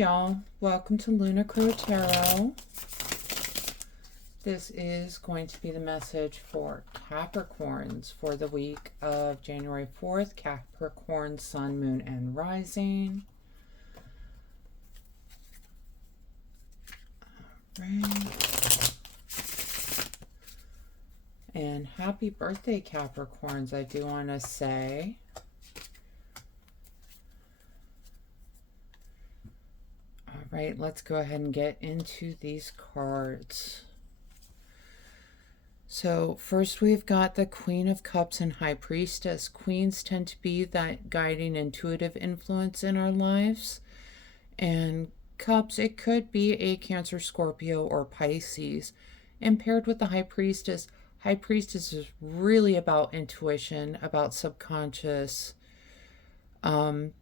y'all. Welcome to Lunar Tarot. This is going to be the message for Capricorns for the week of January 4th. Capricorn, Sun, Moon, and Rising. All right. And happy birthday, Capricorns, I do want to say. All right, let's go ahead and get into these cards. So first we've got the Queen of Cups and High Priestess. Queens tend to be that guiding, intuitive influence in our lives. And Cups, it could be a Cancer, Scorpio, or Pisces. And paired with the High Priestess is really about intuition, about subconscious, and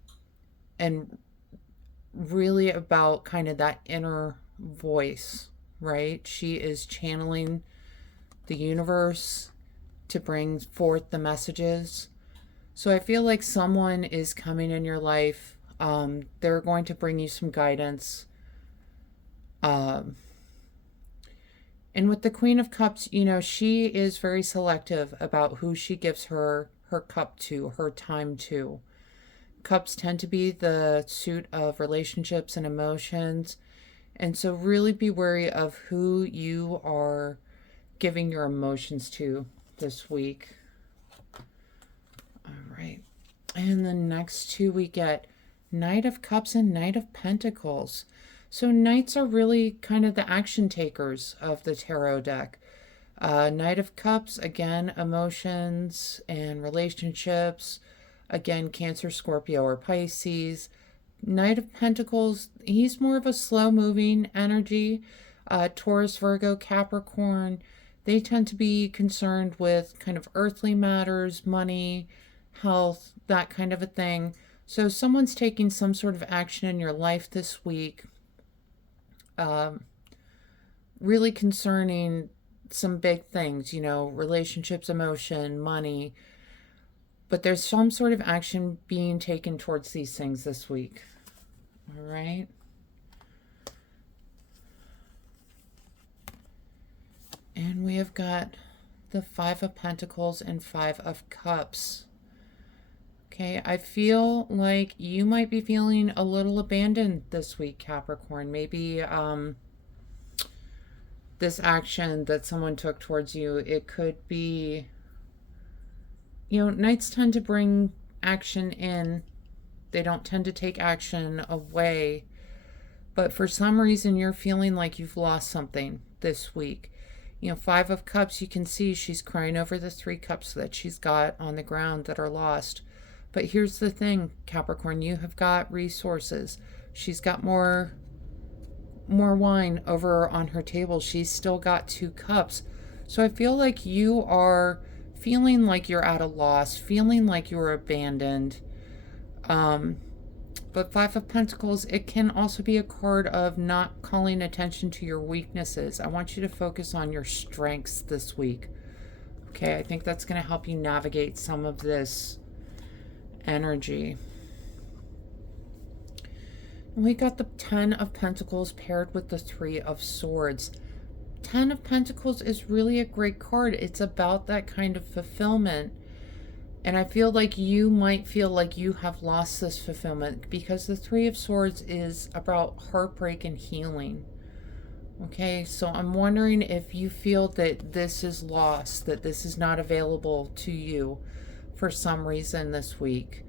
really about kind of that inner voice, right? She is channeling the universe to bring forth the messages. So I feel like someone is coming in your life. They're going to bring you some guidance. And with the Queen of Cups, you know, she is very selective about who she gives her cup to, her time to. Cups tend to be the suit of relationships and emotions. And so really be wary of who you are giving your emotions to this week. All right. And the next two we get Knight of Cups and Knight of Pentacles. So Knights are really kind of the action takers of the tarot deck. Knight of Cups, again, emotions and relationships. Again, Cancer, Scorpio, or Pisces. Knight of Pentacles, he's more of a slow-moving energy. Taurus, Virgo, Capricorn, they tend to be concerned with kind of earthly matters, money, health, that kind of a thing. So someone's taking some sort of action in your life this week, really concerning some big things, you know, relationships, emotion, money. But there's some sort of action being taken towards these things this week. All right. And we have got the Five of Pentacles and Five of Cups. Okay, I feel like you might be feeling a little abandoned this week, Capricorn. Maybe this action that someone took towards you, it could be, you know, Knights tend to bring action in. They don't tend to take action away. But for some reason, you're feeling like you've lost something this week. You know, Five of Cups, you can see she's crying over the 3 cups that she's got on the ground that are lost. But here's the thing, Capricorn, you have got resources. She's got more wine over on her table. She's still got 2 cups. So I feel like you are feeling like you're at a loss, feeling like you're abandoned. But Five of Pentacles, it can also be a card of not calling attention to your weaknesses. I want you to focus on your strengths this week. Okay, I think that's going to help you navigate some of this energy. And we got the Ten of Pentacles paired with the Three of Swords. Ten of Pentacles is really a great card. It's about that kind of fulfillment. And I feel like you might feel like you have lost this fulfillment because the Three of Swords is about heartbreak and healing. Okay, so I'm wondering if you feel that this is lost, that this is not available to you for some reason this week.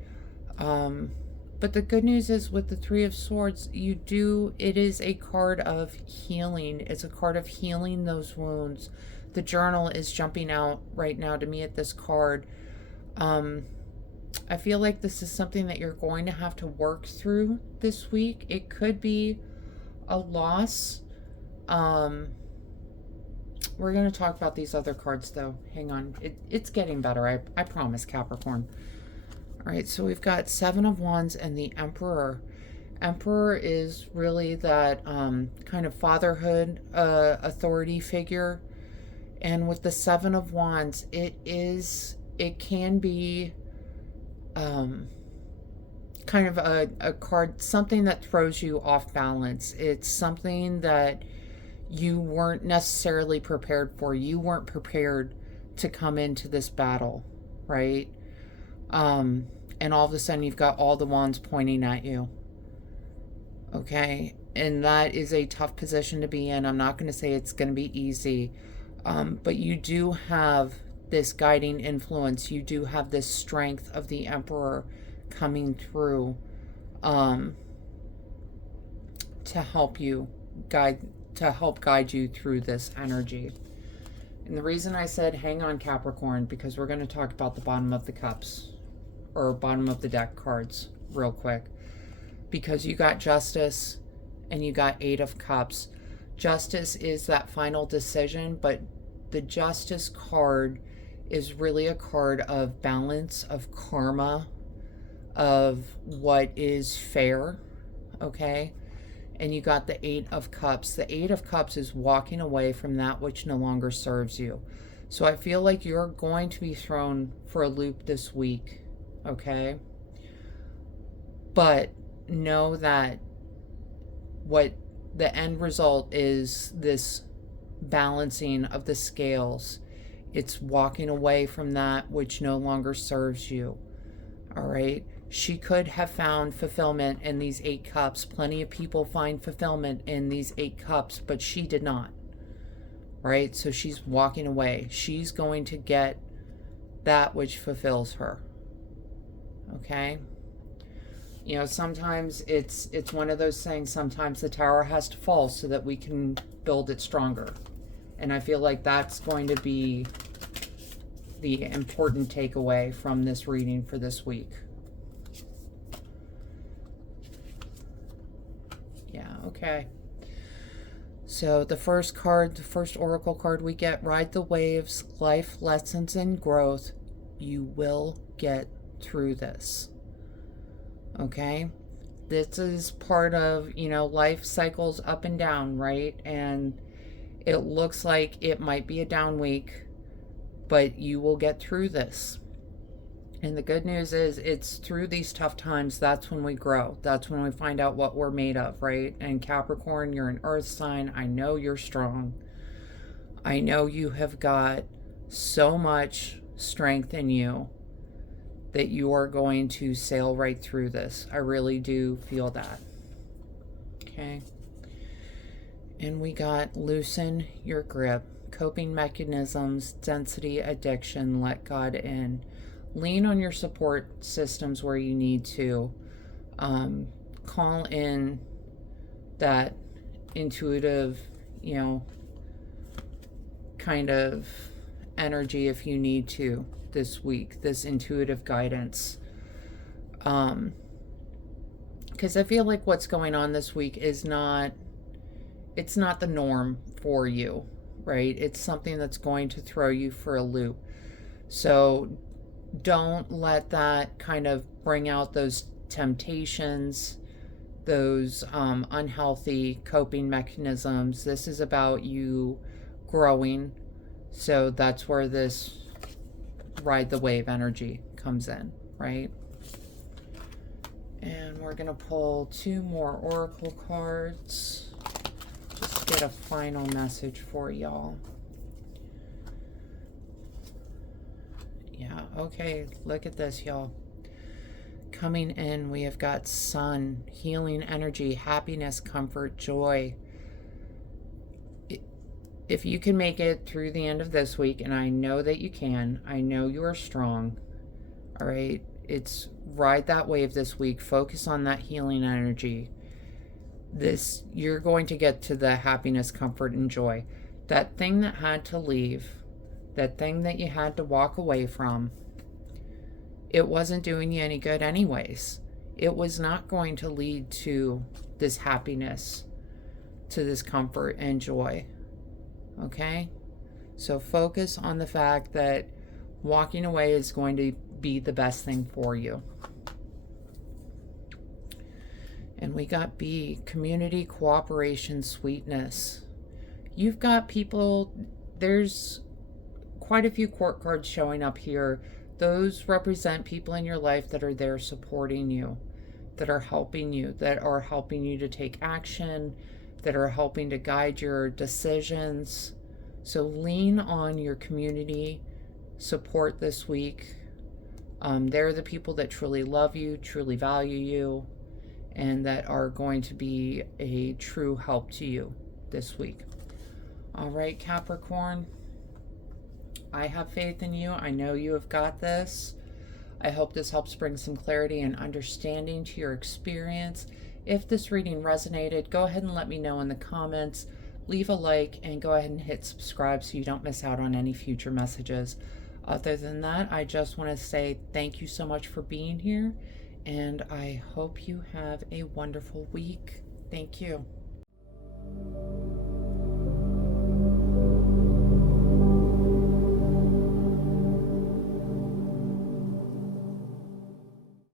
But the good news is with the Three of Swords, it is a card of healing. It's a card of healing those wounds. The journal is jumping out right now to me at this card. I feel like this is something that you're going to have to work through this week. It could be a loss. We're going to talk about these other cards though. Hang on. It's getting better. I promise, Capricorn. All right, so we've got Seven of Wands and the Emperor. Emperor is really that kind of fatherhood, authority figure. And with the Seven of Wands, it can be kind of a card, something that throws you off balance. It's something that you weren't necessarily prepared for. You weren't prepared to come into this battle, right? And all of a sudden you've got all the wands pointing at you. Okay? And that is a tough position to be in. I'm not going to say it's going to be easy. But you do have this guiding influence. You do have this strength of the Emperor coming through to help you guide you through this energy. And the reason I said hang on, Capricorn, because we're going to talk about the bottom of the cups, or bottom of the deck cards real quick, because you got Justice and you got Eight of Cups. Justice is that final decision, but the Justice card is really a card of balance, of karma, of what is fair, okay? And you got the Eight of Cups. The Eight of Cups is walking away from that which no longer serves you. So I feel like you're going to be thrown for a loop this week, okay? But know that what the end result is, this balancing of the scales. It's walking away from that which no longer serves you, all right? She could have found fulfillment in these Eight Cups. Plenty of people find fulfillment in these Eight Cups, but she did not, right? So she's walking away. She's going to get that which fulfills her, okay? You know, sometimes it's one of those things, sometimes the tower has to fall so that we can build it stronger. And I feel like that's going to be the important takeaway from this reading for this week. Yeah, okay. So the first card, the first oracle card we get, Ride the Waves, Life Lessons and Growth. You will get through this. Okay? This is part of, you know, life cycles up and down, right? And it looks like it might be a down week, but you will get through this. And the good news is, it's through these tough times, that's when we grow. That's when we find out what we're made of, right? And Capricorn, you're an earth sign. I know you're strong. I know you have got so much strength in you that you are going to sail right through this. I really do feel that. Okay. And we got Loosen Your Grip, Coping Mechanisms, Density, Addiction, Let God In. Lean on your support systems where you need to. Call in that intuitive, you know, kind of energy if you need to this week, this intuitive guidance. Because I feel like what's going on this week is not, it's not the norm for you, right? It's something that's going to throw you for a loop. So don't let that kind of bring out those temptations, those unhealthy coping mechanisms. This is about you growing. So that's where this ride the wave energy comes in, right? And we're going to pull two more oracle cards. Just get a final message for y'all. Yeah, okay, look at this, y'all. Coming in, we have got Sun, healing energy, happiness, comfort, joy. If you can make it through the end of this week, and I know that you can, I know you are strong, all right? It's ride that wave this week. Focus on that healing energy. This, you're going to get to the happiness, comfort, and joy. That thing that had to leave, that thing that you had to walk away from, it wasn't doing you any good anyways. It was not going to lead to this happiness, to this comfort and joy. Okay? So focus on the fact that walking away is going to be the best thing for you. And we got B, community, cooperation, sweetness. You've got people, there's quite a few court cards showing up here. Those represent people in your life that are there supporting you. that are helping you, to take action, that are helping to guide your decisions. So lean on your community support this week. They're the people that truly love you, truly value you, and that are going to be a true help to you this week. All right, Capricorn, I have faith in you. I know you have got this. I hope this helps bring some clarity and understanding to your experience. If this reading resonated, go ahead and let me know in the comments. Leave a like and go ahead and hit subscribe so you don't miss out on any future messages. Other than that, I just want to say thank you so much for being here, and I hope you have a wonderful week. Thank you.